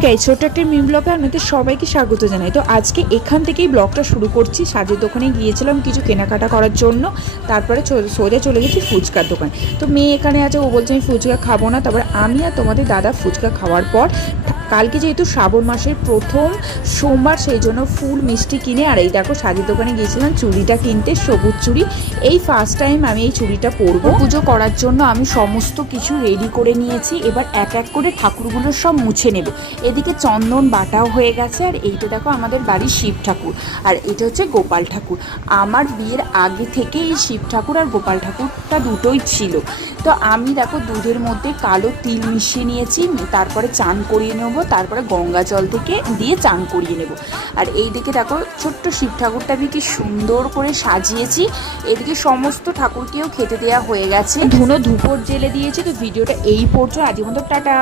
Guys, ছোট্ট একটা mini ব্লগে আপনাদের সবাইকে স্বাগত জানাই। তো আজকে এখান থেকেই ব্লগটা শুরু করছি। সাজের দোকানে গিয়েছিলাম কিছু কেনাকাটা করার জন্য, তারপরে সোজা চলে গেছি ফুচকার দোকান। তো মেয়ে এখানে আছে, ও বলছে আমি ফুচকা খাবো না। তারপরে আমি আর তোমাদের দাদা ফুচকা খাওয়ার পর কালকে যেহেতু শ্রাবণ মাসের প্রথম সোমবার, সেই জন্য ফুল মিষ্টি কিনে আর এই দেখো সাজের দোকানে গিয়েছিলাম চুড়িটা কিনতে, সবুজ চুড়ি। এই ফার্স্ট টাইম আমি এই চুড়িটা পরবো। পুজো করার জন্য আমি সমস্ত কিছু রেডি করে নিয়েছি। এবার এক এক করে ঠাকুরগুলো সব মুছে নেব। এদিকে চন্দন বাটাও হয়ে গেছে। আর এইটা দেখো আমাদের বাড়ির শিব ঠাকুর, আর এটা হচ্ছে গোপাল ঠাকুর। আমার বিয়ের আগে থেকে এই শিব ঠাকুর আর গোপাল ঠাকুরটা দুটোই ছিল। তো আমি দেখো দুধের মধ্যে কালো তিল মিশিয়ে নিয়েছি, তারপরে চান করিয়ে নেবো, তারপরে গঙ্গা জল থেকে দিয়ে চান করিয়ে নেব। আর এই দিকে দেখো ছোট্ট শিব ঠাকুরটা আমি কি সুন্দর করে সাজিয়েছি। এদিকে সমস্ত ঠাকুরকেও খেতে দেওয়া হয়ে গেছে, ধুনো ধূপর জেলে দিয়েছি। তো ভিডিওটা এই পর্যন্ত, আজকের মতো টাটা।